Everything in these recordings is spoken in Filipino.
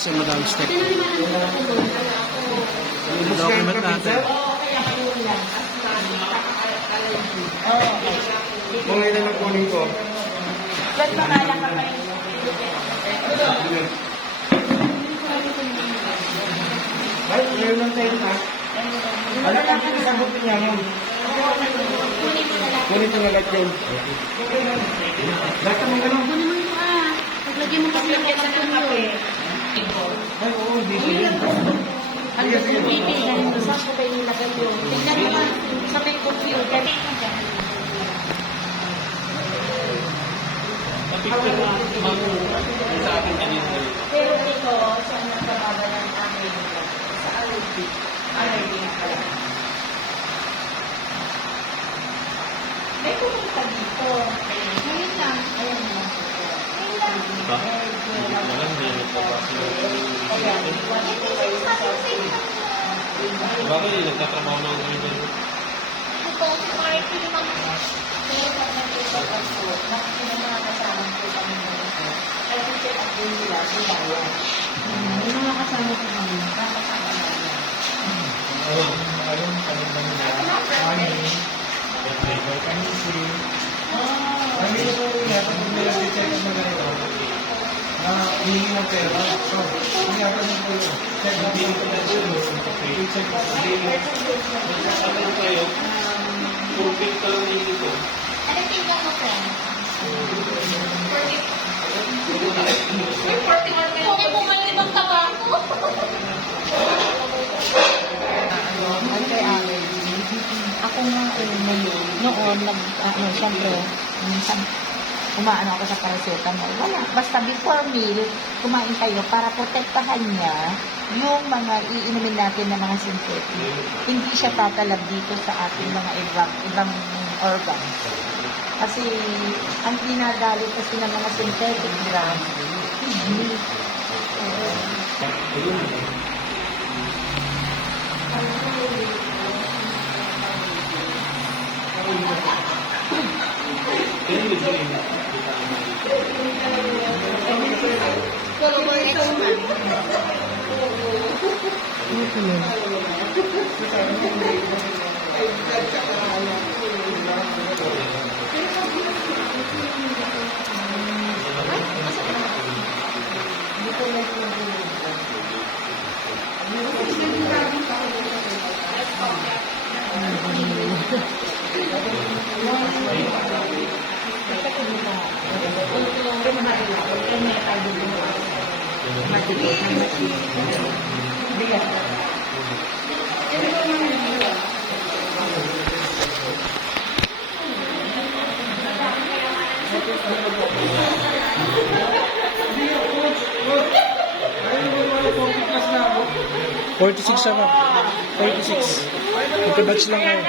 Sa Madam Step. Yung document natin. Mga ilan ang kunin ko? Ba't pangalan ka pa rin? Ay, ngayon lang sa'yo ha? Ano lang ang sagutin niya mo? Kunin ko na lahat yun. Lahat naman ganun. Kunin mo ito paglagyan mo kasi ng kape. Ay, oo, hindi. Ang pipi, saan ko kayo nilagay yun? Tignan mo nga sa may computer. Pero ito, saan nagpapaba ng aking sa RD. RD na pala. May pumunta dito. Ngayon lang. Ayan na. Ngayon lang. Diba? Hindi ko alam, hindi ko pa Bakit nagtatrabaho na ang ganyan? Ito, si Marky naman. Pero pag nag-ipag-aso, nakakasama ko kami nito. Kasi check up din sila, sila. Yung mga kasama ko kami, nakakasama namin. Ayun, kanina nila. Morning. Ay, hindi ko rin yata kung may check mo na ito. Na hihingi ng pera. So, hindi yata nung po yun. Check na hindi ko na yun. Check na Ano kayo? Pupit ka lang dito ko. Ano tingnan mo, friend? 41 minutes. Okay, bumalik ng tabako. Kay Ari, ako nga noon, siyempre, minsan, umaano ako sa paracetamol. Wala. Basta before meal, kumain kayo para protektahan niya yung mga iinumin natin na mga synthetic. Hindi siya tatalab dito sa ating mga ibang organs. Kasi, ang dinadali kasi ng mga synthetic drugs, kidney. $46 siya ba? 46. Magka-batch lang kayo.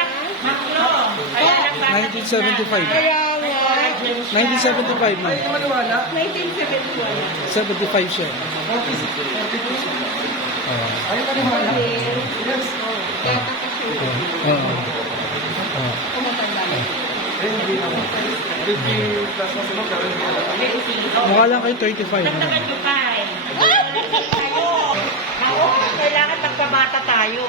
1975. 1975 na. 75 siya. Ayun ka naman. Yes. Ayun, hindi naman. 50 plus na sila. Mukha lang kayo 35. Nagtagal nyo pa eh. Oo, kailangan magpabata tayo.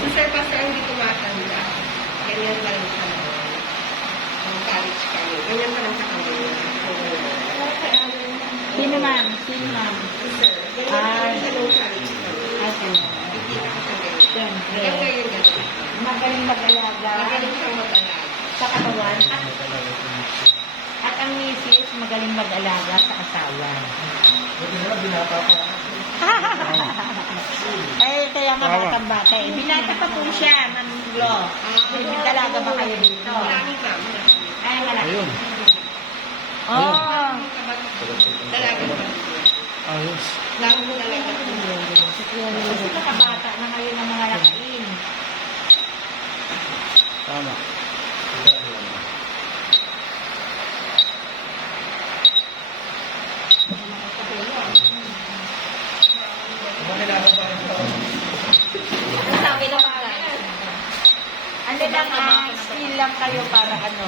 Si Sir Pastor hindi tumatanda. Ganyan pa lang siya. College kami. Ganyan pa lang sa kami. Sino ma'am? Sino ma'am? Si Sir. Ganyan pa lang siya nung college kami. Hindi na ko siya ganyan. Siyempre. Hanggang ngayon ganyan. Magaling mag-alaga Magaling siyang mag-alaga. sa katawan. At ang misis, magaling mag-alaga sa asawa. Buti na lang, binata pa. Eh, kaya nga batang bata eh. Binata pa po siya, Ma'am Glo. Nag-alaga ba kayo dito? Maraming ma'am. Ay, malaki. Ayun. Oh. Dalaga pa. Ayos. Lalo mo dalaga pa. Kasi nakabata na ngayon ng mga lakain. Tama. Kung kailangan pa rin ito. kayo para ano,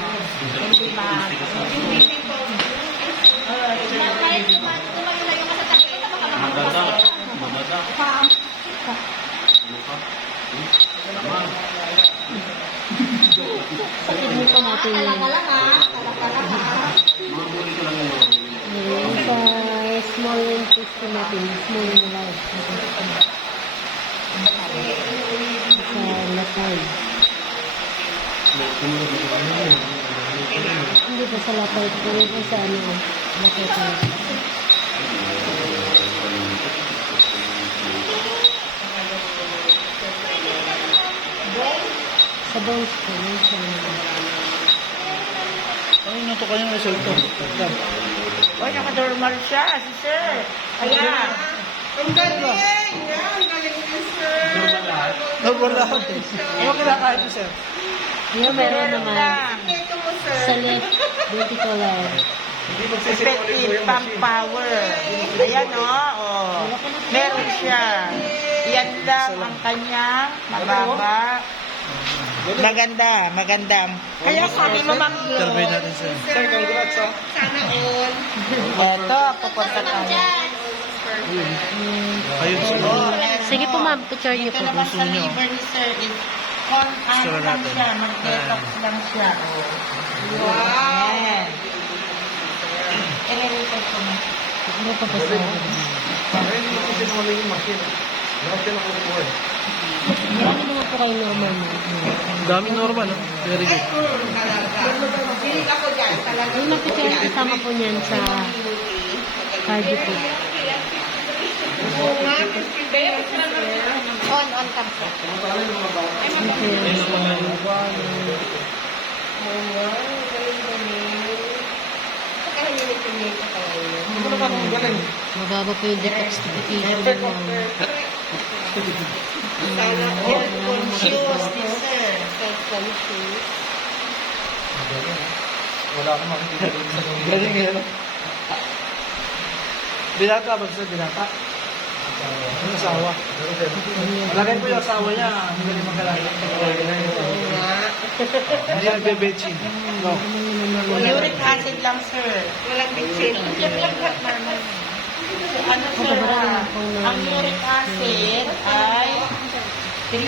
hindi Yung baby ko, kahit tumayo lang yung masasakit, baka Madada. Madada. Ano ka? Naman. Sakit mo pa natin yun. Mga buli ko lang yun. Yung sa small intestine natin, small na lang. Sa lapay. Hindi pa sa lapay, pero po sa ano, lapay. Sa bones ko, minsan. Ano yung natukan yung resulta? Uy, naka-normal siya, si sir. Ayan. ang galing! Yan, ang galing ni sir. Wala. Ano kinakain ko, sir? Yung meron naman, Ito mo, sir. sa left vertical. Hindi magsisimuling ko Effective yung pump machine. power. Ayan, oh. Meron siya. Yan lang ang kanyang mababa. Maganda, maganda. Kaya sabi mo, ma'am, Survey natin, sir. Sir, congrats, ha? Sana all. eto, pupunta tayo. Ayun, sir. Sige po ma'am, picture niyo Ito po. naman sa liver ni sir is ano lang natin. siya, mag-detox lang siya. Wow! Ayan. I-refer ko na. Ano pa pa sa Ayun, hindi magsisimuling yung machine. Lahat ka nakukuha. Marami naman po kayo normal na. Daming normal, ha? Very good. Talaga. Bilig ako dyan. Talaga. Yung picture kasama po niyan sa cardio po. Oo nga. On cam po. Oo nga. Galing-galing. Saka hinilig-hilig ko tayo. Ano ka nung galing? Mababa po yung detoxification ng Sana Health all. conscious ni sir. Self-conscious. Wala akong makikita dito sa nung galing yan. Binata ba siya? Binata? Yung asawa. Malagay po yung asawa niya. Hindi galing magkalala. Oo nga. Hindi nagbe-betching. No. Uric acid lang, sir. Walang bitchin. Ano, sir, ang uric acid ay 3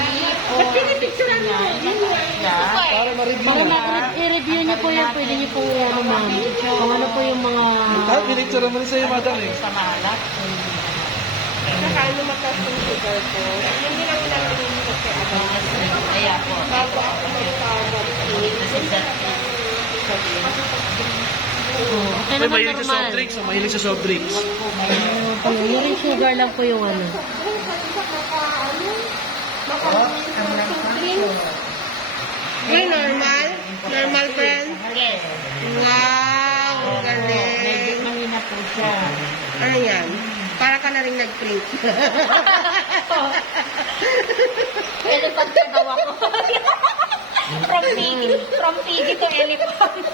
or 69 siya. Para ma-review. Para i-review niyo po yan, pwede niyo po ano ma'am. Kung ano po yung mga... Ah, pinicture naman sa'yo, madam eh. Sa malat. Saka ano mataas yung sugar ko. Hindi lang natin yung sugar ko. Kaya po. Bago ako magtawag. Oh, okay May naman mahilig sa soft normal. drinks. Mahilig sa soft drinks. Yung sugar lang po yung ano. Ay, normal? Normal, friend? Yes. Wow! Ang Medyo galing. mahina po siya. Ano yan? Para ka na rin nag-print. Elephant na daw ako. From piggy to elephant.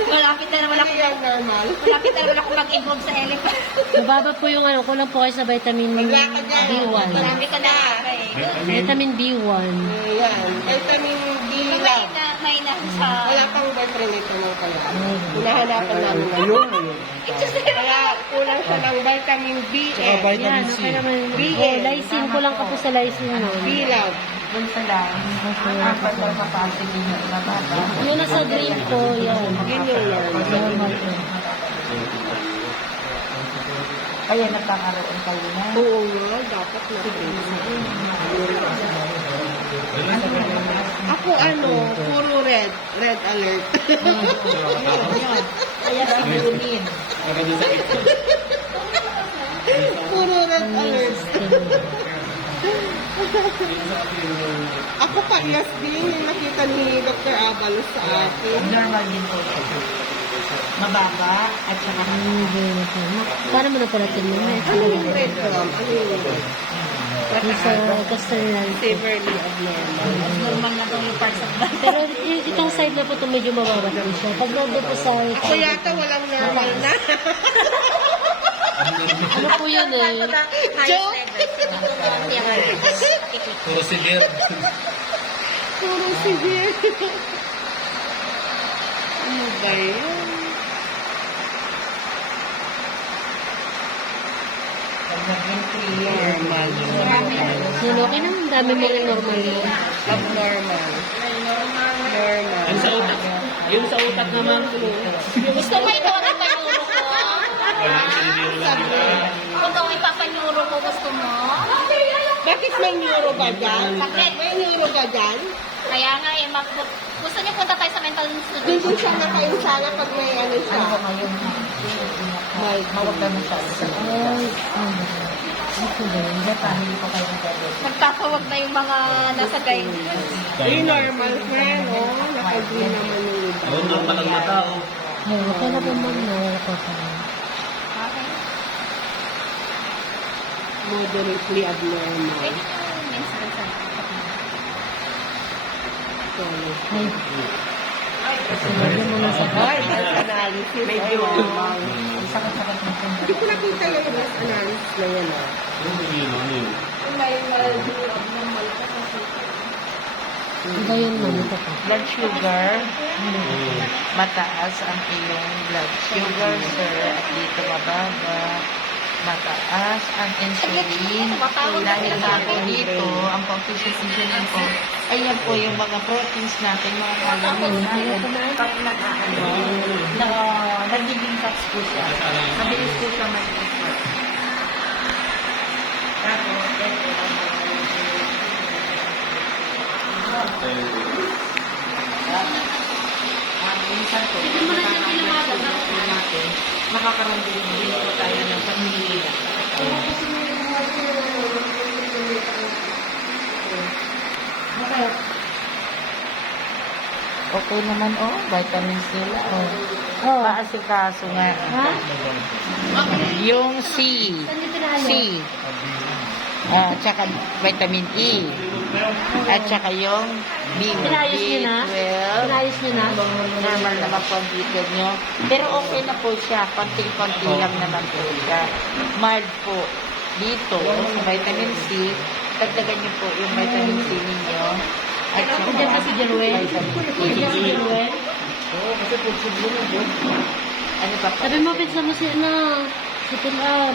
Malapit na naman ako. Normal. Malapit na naman ako mag-involve sa elephant. Mababa po yung ano, kulang po kayo sa vitamin Maglakad yan. B1. Marami ka na. Vitamin B1. Ayan. Vitamin B lang. May na sa... Wala pang boyfriend ito mo pala. Hinahanapan namin na. Ayun, ayun. Kaya kulang siya ng vitamin B Saka and vitamin Yan, C. okay naman. B8. Oh, lysine ko lang ka po sa lysine nun. B love. Doon sa lang. Apat lang mapasig din yung nababa. Yung nasa drink ko, yan. Yun yan. Normal po. Kaya nagkakaroon kayo na. Oo nga, dapat na-print. Ako ano, puro red. Red alert. Yun. Kaya sigunin. Puro red alert. Ako parehas din yung nakita ni Dr. Avalos sa akin. Normal din po. Mababa at saka Paano mo na pala tinanong? Ano yung red rum? Ano yung red? Yung sa Castellan. Severely abnormal. normal na daw yung parts of that. Pero itong side na po ito medyo mababa po siya. Pag nandun po sa... Ako yata walang normal na. Ano po yun eh? Joke? Puro severe. Puro severe. Ano ba yun? Pag naging 3 years, Normal. Yan, okay na. Ang dami mo rin normally. Abnormal. Normal. Yung sa utak naman, Gusto mo ikaw ang ipanyuro ko? walang sinidiro lang nila. Kung ikaw ipapanyuro ko, gusto mo? Bakit may neuro ba dyan? Bakit? May neuro ba dyan? Kaya nga, gusto niyo punta tayo sa mental Doon institute. din sana kayo sana pag may ano siya. ano ba ngayon? Mawag na masyado sa hindi pa, hindi pa kayo nagkakaroon. Nagtatawag na yung mga nasa guide. Yung normal friend, oh. Naka-agree naman yung iba. Oo, normal ang na tao. Okay na po ma'am, Okay. Moderately abnormal. Ay, that's analysis. Medyo. Ang sakit-sakit ng tumba. Hindi ko nakita yung last analysis na yan, ah. Ano yun? Iba yun ma'am, ito po. Blood sugar, mataas ang iyong blood sugar, sir, at dito mababa. Mataas ang insulin. Dahil nga po dito, ang pang-physician po, ayan po yung mga proteins natin, mga calories natin. Pag nagiging fats po siya. Mabilis po siya magiging fats. Tapos, minsan po, nakakaramdam din po tayo ng pamilya. Okay naman, oh. Vitamins nila, oh. Oh. Paasikaso nga. Ha? Yung C. C. Tsaka vitamin E. At tsaka yung B. Pinayos niyo na? B12. Pinayos niyo na? Normal naman po ang dito nyo. Pero okay na po siya. Konting-konti lang naman po siya. Mild po. Dito, sa vitamin C, dagdagan niyo po yung vitamin C ninyo. At saka Diyan ka si Jeruel? vitamin Diyan si E. Jeruel? Ano pa po? Sabi mo, pizza mo si ano, si Pilam.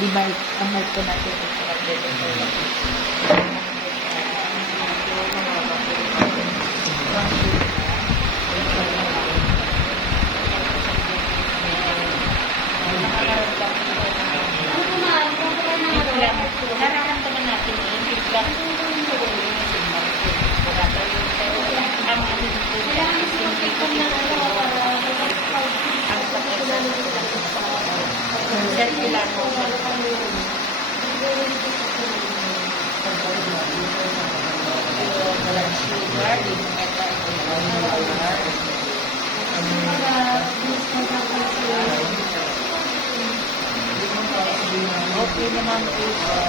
Di ba, ang mic ko natin ito sa nararamdaman natin yung biglang ang ano dito is yung ang circular blood sugar, okay naman po siya.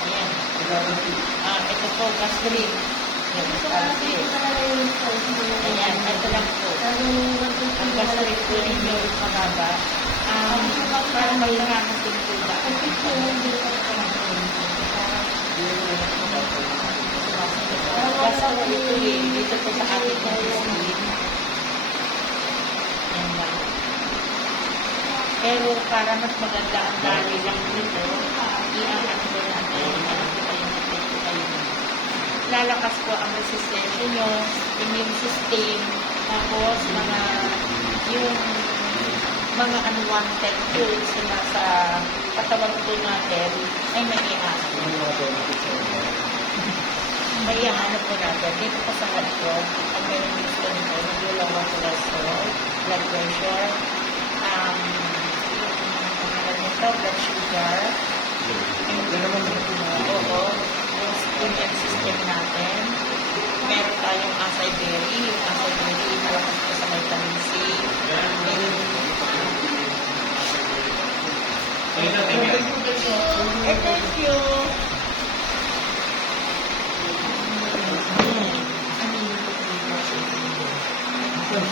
Ayan. Ito po, gastric. Ayan, ito lang po. Ang gastric po ninyo is mababa. Parang malalaman din po ba? Gastric ito dito po sa ating gastric. Yan lang. Pero para mas maganda ang dali lang nito, iangat po natin. Lalakas po ang resistensya nyo, immune system, tapos yung mga unwanted foods na nasa katawan po natin ay naiihanap. Naiihanap po natin. Dito po sa hotdog, ang meron gusto nito, nag-lower cholesterol, blood pressure, blood sugar, oo, yung immune system natin. Meron tayong acai berry. Yung acai berry, malakas po sa vitamin C. Ano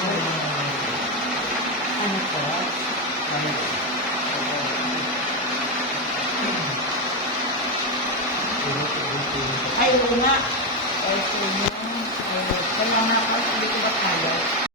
po? Ay, oo nga. Ay, so yun. Kaya nga ako, hindi ko ba kaya?